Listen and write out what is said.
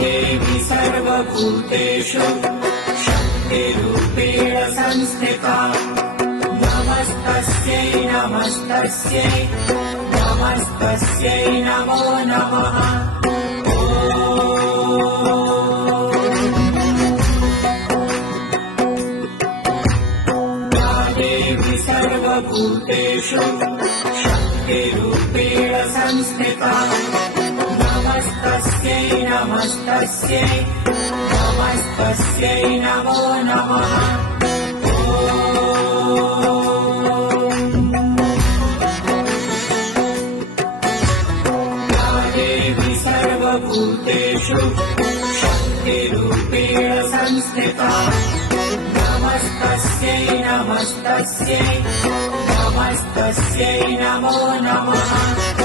देवी सर्वभूतेषु शक्तिरूपेण संस्थिता नमस्तस्यै नमस्तस्यै नमस्तस्यै नमो नमः। या देवी सर्वभूतेषु शक्तिरूपेण संस्थिता नमस्तस्यै नमस्तस्यै नमस्तस्यै नमो नमः। या देवी सर्वभूतेषु शक्तिरूपेण संस्थिता नमस्तस्यै नमस्तस्यै नमस्तस्यै नमो नमः।